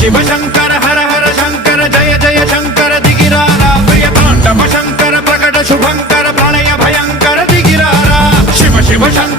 शिव शंकर हर हर शंकर जय जय शंकर दिगिरारा प्रिय तांडव शंकर प्रकट शुभंकर प्रणय भयंकर दिगिरारा शिव शिव शंकर